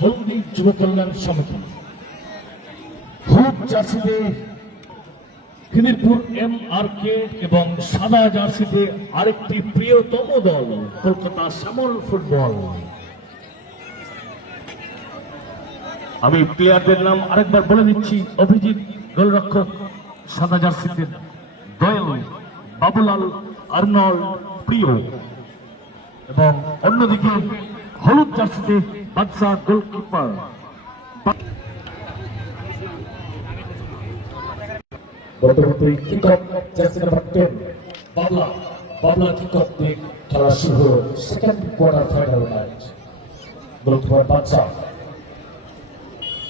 হলদি যুব কল্যাণ সমিতি হলুদ জার্সিতে খিদিরপুর MRK এবং সাদা জার্সিতে আরেকটি প্রিয়তম দল কলকাতা শ্যামল ফুটবল। আমি প্লেয়ারদের নাম আরেকবার বলে দিচ্ছি। অভিজিৎ গোলরক্ষক সাদা জার্সিতে, দয়াল, বাবুলাল, আর্নল্ড, প্রিয়, এবং অন্যদিকে হলুদ জার্সিতে বাদশা গোলকিপার। বাবলা কিকঅফ দিয়ে খেলা শুরু হলো second quarter final match. Goalkeeper Badsha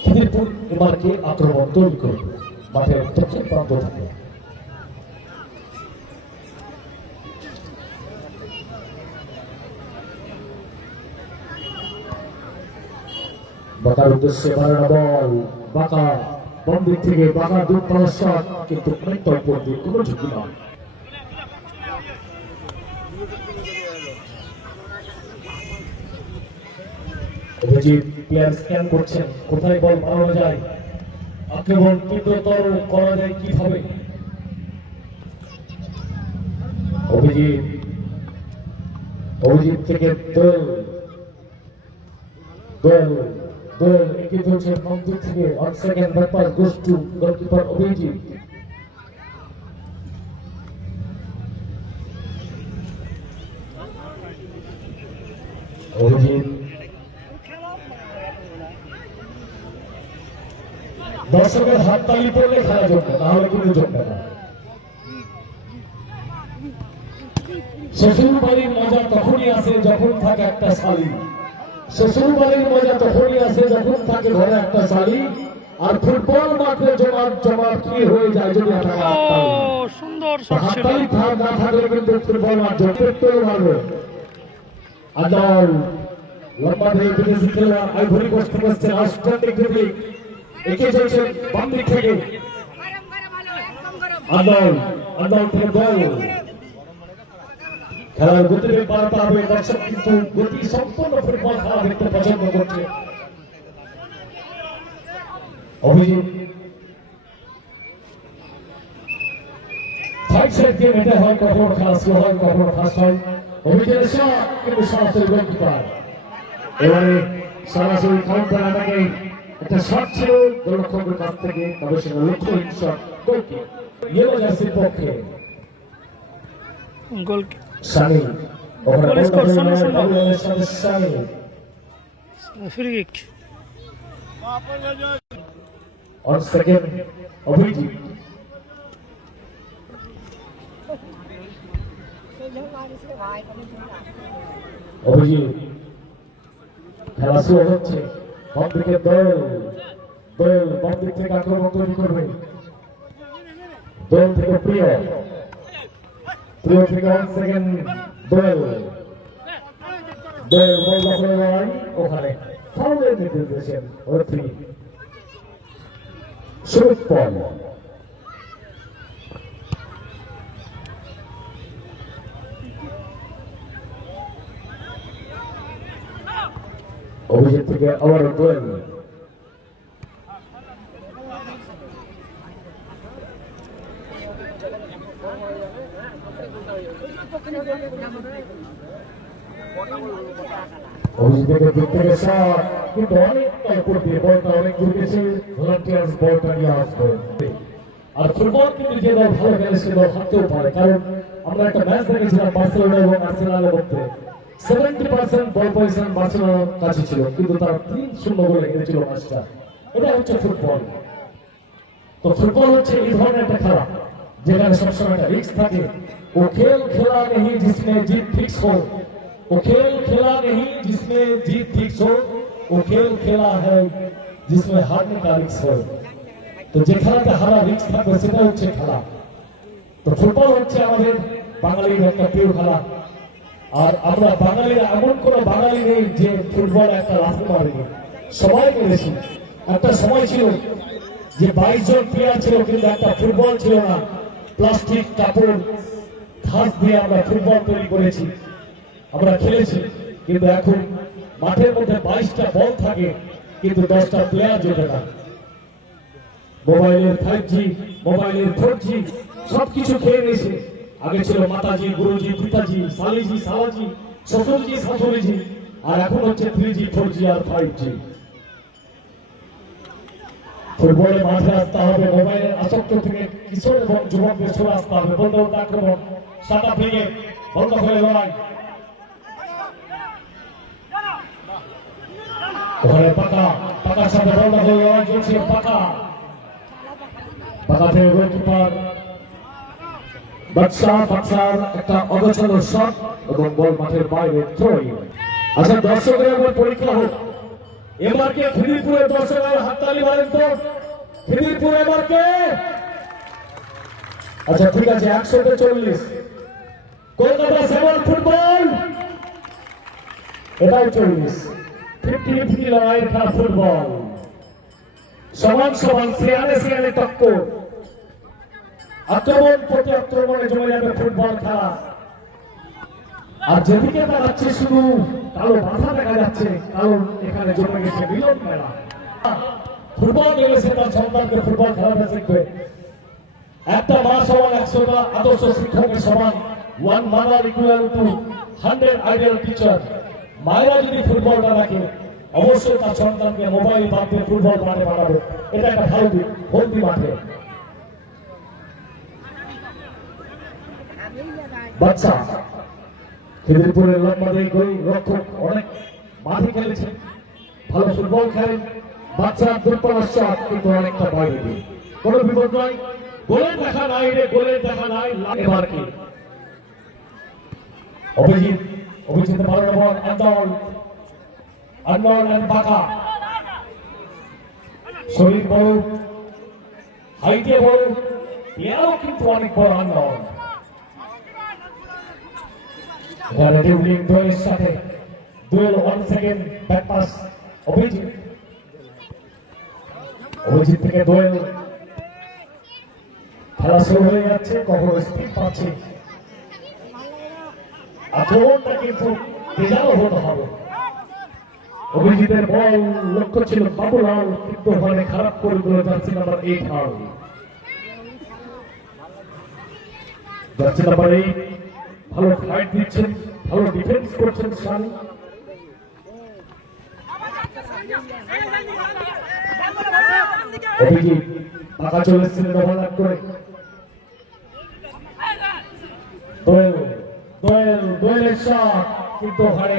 Khidirpur MRK আক্রমণ তৈরি করে মাঠের দক্ষিণ প্রান্ত থেকে। বাঁকার উদ্দেশ্যে বাড়ানো বল, বাঁকা বাম দিক থেকে বাঁকা দূর পাওয়ার শট, কিন্তু অনেকটা উপর দিয়ে কোনো ঝুঁকি নয়। অভিজিৎ প্লেয়ার স্ক্যান করছেন কোথায় বল মারানো যায়, আক্রমণ তীব্রতর করা যায় কিভাবে। অভিজিৎ থেকে দোল এগিয়ে চলছে মন্দির থেকে। অন সেকেন্ড ব্যাপার গোস টু গোলকিপার অভিজিৎ। দর্শকের হাততালি পড়লে খেলা জমবে, তাহলে কিন্তু জমবে না। শ্বশুর বাড়ির মজা তখনই আসে যখন থাকে একটা শালি। শ্বশুর বাড়ির মজা তখনই আসে যখন থাকে ঘরে একটা শালি। আর ফুটবল মাঠে জমাট কি হয়ে যায় যদি হাততালি না থাকলে কিন্তু ফুটবল মাঠ জমতেও পারবে। আদাল লম্বা ধরে বিদেশি খেলোয়াড় আইভরি কোস্ট থেকে আসছে রাষ্ট্রটিক ড্রিবলিং, এগিয়ে চলছে বাম দিক থেকে। আদাল থেকে বল, খেলার গতিবেগ বাড়াতে হবে। দর্শক কিন্তু গতি সম্পন্ন ফুটবল খেলা দেখতে পছন্দ করছে। অভিজিৎ ফাইভ সাইড গেম, এটা হয় কখনো খেলা স্লো হয়, কখনো ফাস্ট হয়। অভিজিতের শট কিন্তু সরাসরি গোলকিপার। এবারে সরাসরি কাউন্টার আটাকে একটা শট ছিল গোলরক্ষকের কাছ থেকে, তবে সেটা লক্ষ্যহীন শট। গোলকিপার ইয়েলো জার্সির পক্ষে সানি, ওখানে Sunny free kick. On second Abhijit, খেলা শুরু হচ্ছে। বাম দিকে দোল বাম দিক থেকে আক্রমণ তৈরি করবে। দোল থেকে প্রিয় থেকে অন সেকেন্ড দোল বল দখলে নয়, ওখানে ফাউলের নির্দেশ দিয়েছেন রেফারি সুমিত পল। অভিজিৎ থেকে আবার দোল, অভিজিতের দিক থেকে শট, কিন্তু অনেকটা উপর দিয়ে বলটা অনেক দূর গেছে। ভলান্টিয়ার্স বলটা নিয়ে আসবে। আর ফুটবল কিন্তু যে দল ভালো খেলে সে দল হারতেও পারে, কারণ আমরা একটা ম্যাচ দেখেছিলাম বার্সেলোনা এবং আর্সেনালের মধ্যে। 70% বল পজিশন বার্সেলোনার কাছে ছিল, কিন্তু তারা 3-0 গোলে হেরেছিল ম্যাচটা। এটা হচ্ছে ফুটবল। তো ফুটবল হচ্ছে এই ধরনের একটা খেলা যেখানে সবসময় একটা রিস্ক থাকে। ও খেল খেলা নেই জিসমে জিত ফিক্স हो, वो खेल खेला नहीं जिसमें जीत फिक्स हो, वो खेल खेला है जिसमें हारने का रिस्क हो। তো যে খেলাতে হারা রিস্ক থাকবে সেটা হচ্ছে খেলা। তো ফুটবল হচ্ছে আমাদের বাঙালির একটা প্রিয় খেলা। আর আমরা বাঙালিরা এমন কোনো বাঙালি নেই যে ফুটবল একটা লাফে মারেনি, সবাই মেরেছি। একটা সময় ছিল যে 22 জন প্লেয়ার ছিল, কিন্তু একটা ফুটবল ছিল না। প্লাস্টিক কাপড় ঘাস দিয়ে আমরা ফুটবল তৈরি করেছি, আমরা খেলেছি। কিন্তু এখন মাঠের মধ্যে 22টা বল থাকে কিন্তু 10টা প্লেয়ার জোটে না। মোবাইলের 5G, মোবাইলের 4G সবকিছু খেয়ে নিয়েছে। আগে ছিল মাতাজি, গুরুজি, পিতাজি, সালিজি, সালাজি, শ্বশুরজি, শাশুড়িজি, আর এখন হচ্ছে 3G, 4G আর 5G। ফুটবলে মাঠে আসতে হবে, মোবাইলের আসক্ত থেকে কিশোর এবং যুবকদের সরে আসতে হবে। বলতে বলতে আক্রমণ, সাদা ভেঙে বন্ধ করে লড়াই। ওখানে পাকার সাথে বন্ধ করে লড়াই চলছে। পাকা থেকে গোলকিপার বাদশার একটা অগোছালো শট এবং বল মাঠের বাইরে থ্রোইং। আচ্ছা, দর্শকের একবার পরীক্ষা হোক। এবারকে খিদিরপুরের দর্শকের হাততালি মারেন তো। খিদিরপুর এবারকে, আচ্ছা ঠিক আছে, 140। কলকাতা 7 ফুটবল, এটাও 40। 50-50 লড়াইয়ের খেলা ফুটবল, সমান সমান, সিয়ানে টক্কর। আক্রমণ প্রতি আক্রমণে জমে যাবে ফুটবল খেলা। আর যেদিকে তাকাচ্ছে শুধু কালো মাথা দেখা যাচ্ছে, কারণ এখানে জমে গেছে মিলন মেলা। ফুটবল খেলেছে তার সন্তানকে ফুটবল খেলাতে শিখবে। একটা মা সমান 100টা আদর্শ শিক্ষকের সমান। 1 mother equal to 100 ideal teacher। মায়েরা যদি ফুটবলটা রাখে, অবশ্যই তার সন্তানকে মোবাইল বাদ দিয়ে ফুটবল মাঠে পাঠাবে। এটা একটা ভালো দিক, হলদি মাঠে। বাচ্চা খিদিরপুরের লম্বা রক্ষক অনেক মাঠে খেলেছে, ভালো ফুটবল খেলেন। বাচ্চারা দুর্বল শট, কিন্তু অনেকটা বাইরে দিয়ে। কোনো বিপদ নয়, গোলের দেখা নাই রে, গোলের দেখা নাই। এবার কি অভিজিৎ ভালো বল, আন্দোলন বাঁকা, শরীর বড়, হাইটে বড়, এরাও কিন্তু অনেক বড় আন্দোলন। দলের সাথে dual 1 second back pass. Abhijit থেকে দোয়েল, খেলা শুরু হয়ে যাচ্ছে, কখনো স্পিড পাচ্ছে। আক্রমণটা কিন্তু বেজারও হতে হবে। অভিজিতের বল লক্ষ্য ছিল বাবুলাল, কিন্তু ওখানে খারাপ করে দিল জার্সি নাম্বার 8 হাল। জার্সি নাম্বার 8 ভালো ফাইট দিচ্ছেন, ভালো ডিফেন্স করছেন শান। অভিজিৎ পাকা চলে এসেছিলেন ওভারল্যাপ করে। দোয়েলের শট, কিন্তু ওখানে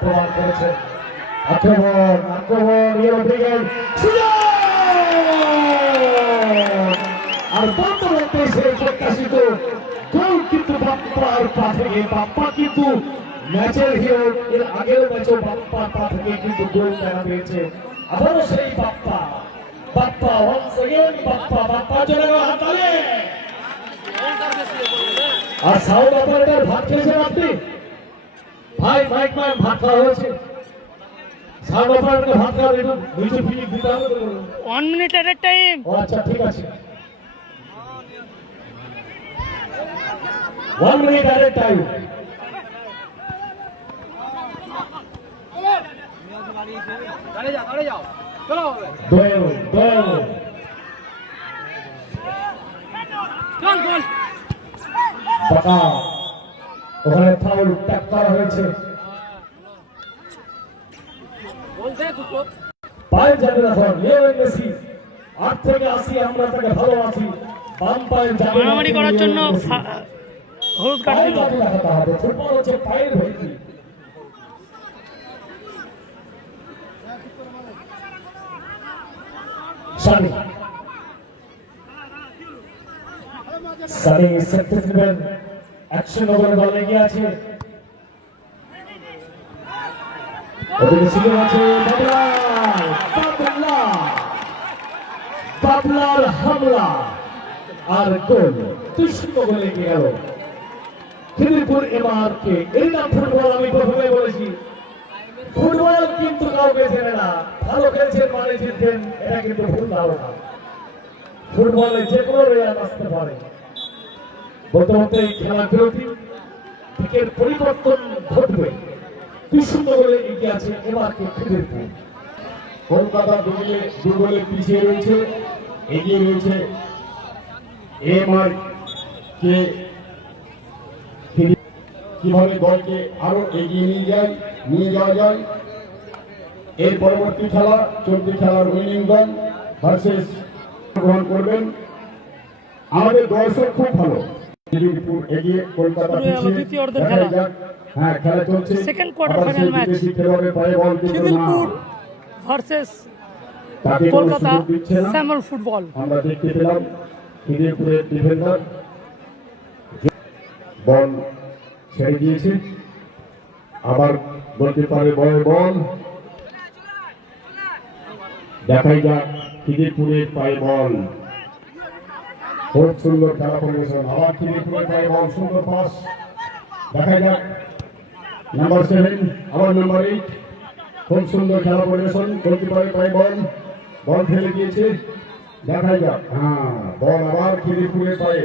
প্রমাণ করেছে। আক্রমণ ইয়েলো ব্রিগেড, আর বন্ধ করতে সেই প্রত্যাশিত গোল কিন্তু বাপ্পার পা থেকে। বাপ্পা কিন্তু ম্যাচের হিরো। এর আগের ম্যাচও বাপ্পার পা থেকে কিন্তু গোল দেখা পেয়েছে। আবারও সেই বাপ্পা once again বাপ্পা চলে গেল হাততালি। আর সাউন্ড অপারেটর ভাত খেয়েছেন আপনি? ভাই মাইক ভাত খাওয়া হয়েছে। সাউন্ড অপারেটর ভাত খাওয়া একটু নিচে ফিনিশ দিতে হবে তো। 1 মিনিট এট এ টাইম। আচ্ছা ঠিক আছে, 1 মিনিট এট এ টাইম। দাঁড়িয়ে যাও চলো। দোয়েল চল গোল। পাকা, ওখানে ফাউল ট্যাপ করা হয়েছে। পায়ে যাবে না লিওনেল মেসি। 8 থেকে 80 আমরা তাকে ভালোবাসি। বাম পায়ে যাবে মারামারি করার জন্য হলুদ কার্ড দিল। ফুটবল হচ্ছে পায়ের ভর্তি। সানি সেক্টর অ্যাকশন ওভারে দল এগিয়ে আছে। ওদিকে ছিল আছে বাবলার হামলা আর গোল। 2-0 গোলে এগিয়ে গেল খিদিরপুর এমআরকে। এই নাম ফুটবল। আমি প্রথমে বলেছি ফুটবল কিন্তু কাউকে চেনে না। ভালো খেলছেন মানে জিতবেন, এটা কিন্তু ভুল ধারণা। ফুটবলে যে কোনো রেয়ার আসতে পারে। বলতে বলতে খেলা বিরতি, দিকের পরিবর্তন ঘটবে। বিশুদ্ধ করে এগিয়ে আছে এবারকে খিদিরপুর। কলকাতা দুর্বলে পিছিয়ে রয়েছে, এগিয়ে রয়েছে এমআর কে। কিভাবে দলকে আরো এগিয়ে নিয়ে যাওয়া যায়। এর পরবর্তী খেলা চলতি খেলার উইনিং দল ভার্সেস গ্রহণ করবেন। আমাদের দর্শক খুব ভালো। খিদিরপুর এগিয়ে, কলকাতা শুরু হয়ে গেল পিছিয়ে। দ্বিতীয় অর্ধের দেখা খেলা। যাক। হ্যাঁ, খেলা চলছে। Second quarter আবার final সেই match। বিদেশি খেলোয়াড়ের পায়ে বল কিন্তু না। খিদিরপুর ভার্সেস তাকে কোনো কলকাতা সুযোগ দিচ্ছে না। স্যামল ফুটবল। আমরা দেখতে পেলাম খিদিরপুরের ডিফেন্ডার বল ছেড়ে দিয়েছে। আবার গোলকিপারের বল দেখাই যাক। খিদিরপুরের পায়ে বল, খুব সুন্দর খেলা পরিবেশন। আবার খিদিরপুরের পায়ে বল, সুন্দর পাস। দেখাই যাক নাম্বার 7, আবার নাম্বার 8, খুব সুন্দর খেলা পরিবেশন। গোলকিপারের পায়ে বল ফেলে দিয়েছে। দেখাই যাক। হ্যাঁ, বল আবার খিদিরপুরের পায়ে,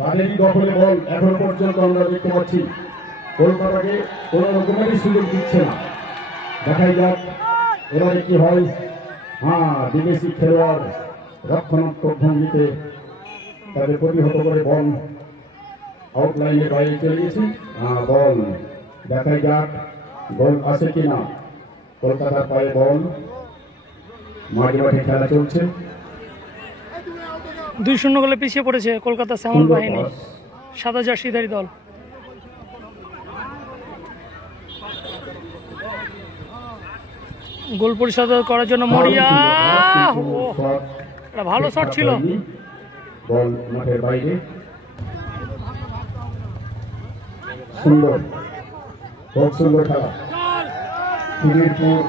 তাদেরই দখলে বল। এখন পর্যন্ত আমরা দেখতে পাচ্ছি কলকাতাকে কোন রকমেরই সুযোগ দিচ্ছে না। দেখাই যাক এবারে কি হয়। হ্যাঁ, বিদেশি খেলোয়াড় রক্ষণাত্মক ভঙ্গিতে তাদের প্রতিহত করে বল আউটলাইনের বাইরে চলে গেছে। বল দেখাই যাক গোল আসে কিনা। কলকাতার পায়ে বল, মাঠে খেলা চলছে। 2-0 গোলে পিছিয়ে পড়েছে কলকাতা শ্যামল সুন্দর বাহিনী, পাস। সাদা জার্সিধারী দল। গোল পরিশোধ করার জন্য মরিয়া, একটা ভালো শট ছিল। বল মাঠের বাইরে, সুন্দর, খুব সুন্দর খেলা। খিদিরপুর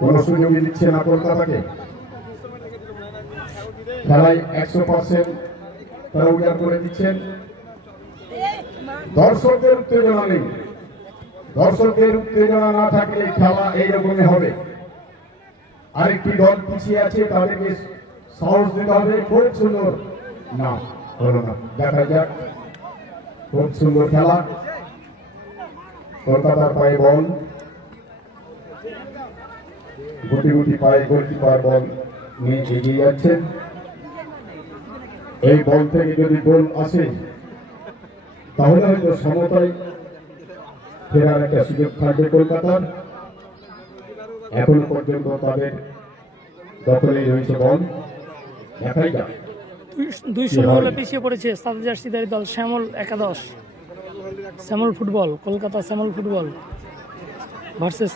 কোন সুযোগ দিচ্ছে না কলকাতাকে। খেলায় 100% তারা উজাড় করে দিচ্ছেন। দর্শকের উত্তেজনা নেই। দর্শকের উত্তেজনা না থাকলে খেলা এইরকমই হবে। আরেকটি দল পিছিয়ে আছে, তাদেরকে সাহস দিতে হবে। খুব সুন্দর, না হলো না। দেখা যাক, খুব সুন্দর খেলা। কলকাতার পায়ে বল, গুটি পায়ে গোলকিপার বল নিয়ে এগিয়ে যাচ্ছেন। এই বল থেকে যদি গোল আসে তাহলে হয়তো সমতায় ফেরার একটা সুযোগ থাকবে কলকাতার। এখনো পর্যন্ত তাদের দখলেই রয়েছে বল। দেখাই যাক। 2-0 গোলে পিছিয়ে পড়েছে সাদা জার্সিধারী দল শ্যামল একাদশ। শ্যামল ফুটবল, কলকাতা শ্যামল ফুটবল ভার্সেস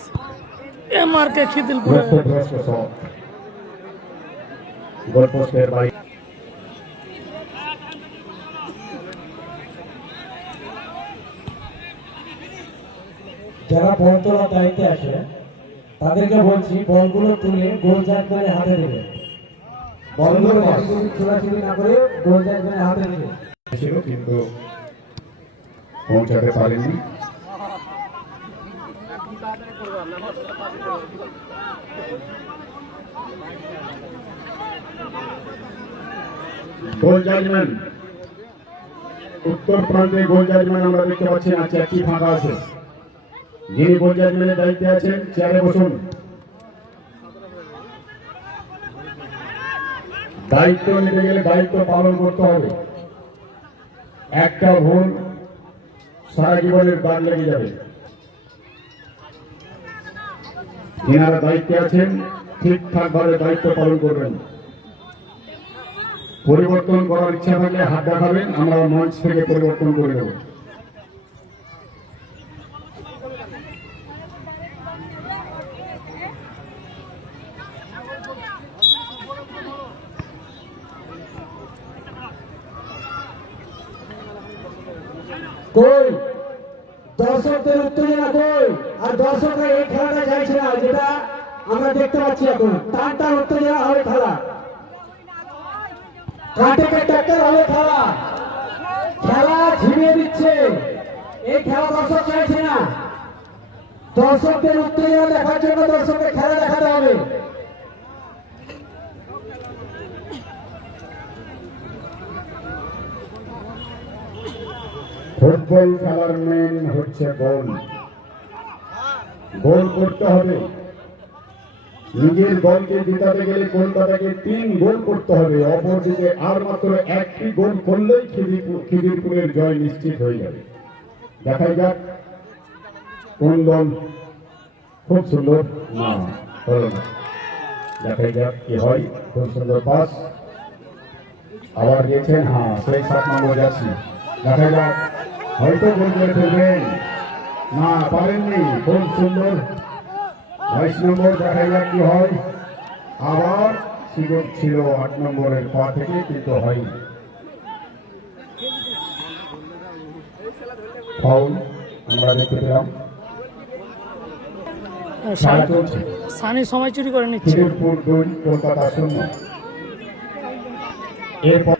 এমআরকে খিদিরপুর। গোলপোস্টের বাইরে যারা বল তোলার দায়িত্বে আছে তাদেরকে বলছি বলগুলো তুলে গোল জায়গায় হাতে দেবে। বলগুলো ছোড়াছুড়ি না করে গোল জায়গায় হাতে দেবে। ছিল কিন্তু পৌঁছাতে পারেনি। গোল জাজমেন্ট, উত্তর প্রান্তে গোল জাজমেন্ট আমরা দেখতে পাচ্ছি না। চেয়ারটি ফাঁকা আছে। যিনি গোল জাজমেন্টের দায়িত্বে আছেন চেয়ারে বসুন। দায়িত্ব নিতে গেলে দায়িত্ব পালন করতে হবে। একটা ভুল সারা জীবনের দাগ লেগে যাবে। যিনারা দায়িত্বে আছেন ঠিকঠাক ভাবে দায়িত্ব পালন করবেন। পরিবর্তন করার ইচ্ছা থাকলে হাত দেখাবেন, আমরা মঞ্চ থেকে পরিবর্তন করে দেব। কই দর্শকদের উত্তেজনা কই? আর দর্শকরা এই খেলাটা চাইছে না, যেটা আমরা দেখতে পাচ্ছি এখন। টান উত্তেজনা হবে খেলা, কাটেকে ট্যাক্টর হবে খেলা। খেলা ঝিমিয়ে দিচ্ছে, এই খেলা দর্শক চাইছে না। দর্শকদের উত্তেজনা দেখার জন্য দর্শকদের খেলা দেখাতে হবে। ফুটবল খেলার মেন হচ্ছে গোল। গোল করতে হবে। নিজের দলকে জেতাতে গেলে কলকাতাকে 3 গোল করতে হবে। অপরদিকে আর মাত্র 1টি গোল করলেই খিদিরপুরের জয় নিশ্চিত হয়ে যাবে। দেখা যাক কোন দল খুব সুন্দর না হলো না। দেখা যাক কি হয়। খুব সুন্দর পাস আবার গেছেন, হ্যাঁ সেই 7 নম্বর যাচ্ছি। দেখা যাক হয়তো গোল করে ফেলবেন, না পারেননি। খুব সুন্দর 22 নম্বর। দেখা যাক কি হয়। আবার সুযোগ ছিল 8 নম্বরের পা থেকে, কিন্তু হয়নি। ফাউল আমরা দেখতে পেলাম। খেলা চলছে। সানি সময় চুরি করে নিচ্ছে। খিদিরপুর 2 কলকাতা 0। এরপর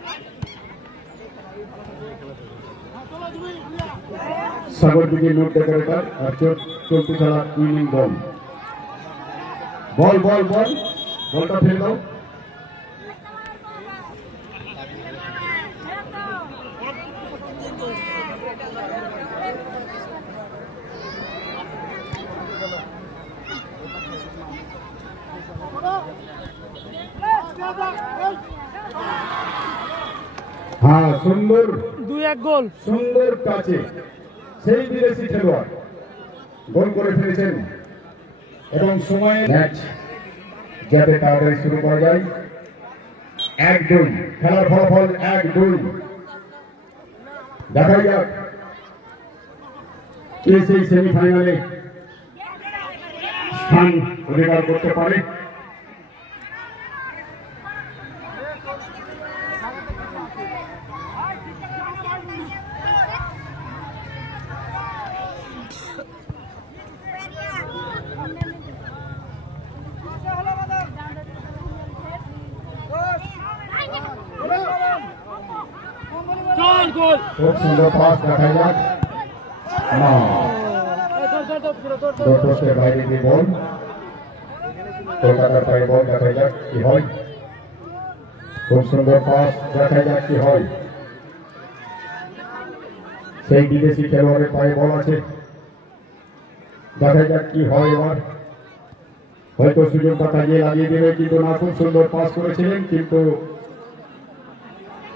সাগরদিকে নোট ডেকোরেটর আর চলতি খেলা উইনিং বল। বল বল বল বলটা ফেলে দাও। হ্যাঁ সুন্দর 2-1 গোল। সুন্দর কাছে সেই বিদেশি খেলোয়াড় গোল করে ফেলেছেন এবং সময়ে ম্যাচ যাতে তাড়াতাড়ি শুরু করা যায়। 1-2 খেলার ফলাফল 1-2। দেখা যাক কে সেই সেমিফাইনালে স্থান অধিকার করতে পারে। খুব সুন্দর পাস। দেখা যাক না, দর্শকের বাইরে দিয়ে বল, কলকাতার পায়ে বল। দেখা যাক কি হয়। খুব সুন্দর পাস। দেখা যাক কি হয়। সেই বিদেশি খেলোয়াড়ের পায়ে বল আছে। দেখা যাক কি হয়। এবার হয়তো সুযোগটা কাজে লাগিয়ে দেবে, কিন্তু না। খুব সুন্দর পাস করেছিলেন, কিন্তু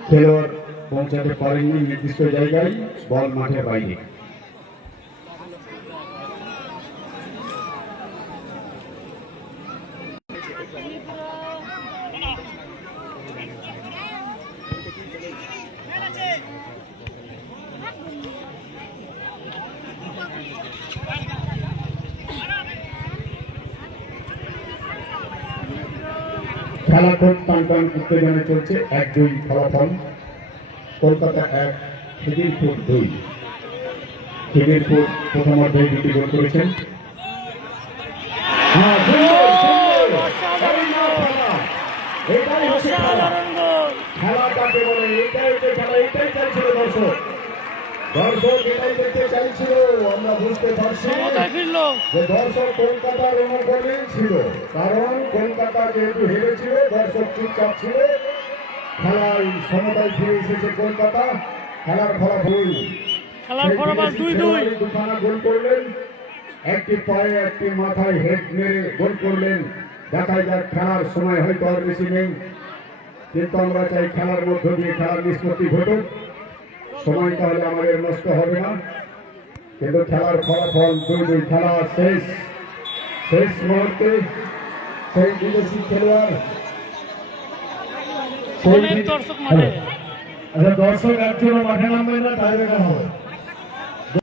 খেলোয়াড় পৌঁছাতে পারেননি নির্দিষ্ট জায়গায়। বল মাঠের বাইরে। খেলা খুব টান উত্তেজনা চলছে। 1-2 ফলাফল। কলকাতা 1, খিদিরপুর 2। খিদিরপুর প্রথমার্ধে 2টি গোল করেছেন। এটাই হচ্ছে খেলা। খেলা কাকে বলে? এটাই হচ্ছে খেলা। এটাই চাইছিল দর্শক। দর্শক এটাই দেখতে চাইছিল। আমরা বুঝতে পারছি যে দর্শক কলকাতার অনুকূলেই ছিল, কারণ কলকাতা যেহেতু হেরেছিল দর্শক চুপচাপ ছিল। খেলায় সমতায় ফিরে এসেছে কলকাতা। খেলার ফলাফল 2-2। দুখানা গোল করলেন, একটি পায়ে একটি মাথায় হেড মেরে গোল করলেন। দেখা যাক খেলার সময় হয়তো আর বেশি নেই, কিন্তু আমরা চাই খেলার মধ্য দিয়ে খেলার নিষ্পত্তি ঘটুক। সময় তাহলে আমাদের নষ্ট হবে না, কিন্তু খেলার ফলাফল 2-2। খেলা শেষ মুহূর্তে সেই বিদেশি খেলোয়াড় দর্শক মাঠে। আচ্ছা দর্শক একজন মাঠে নামবে না, তাই দেখা হবে।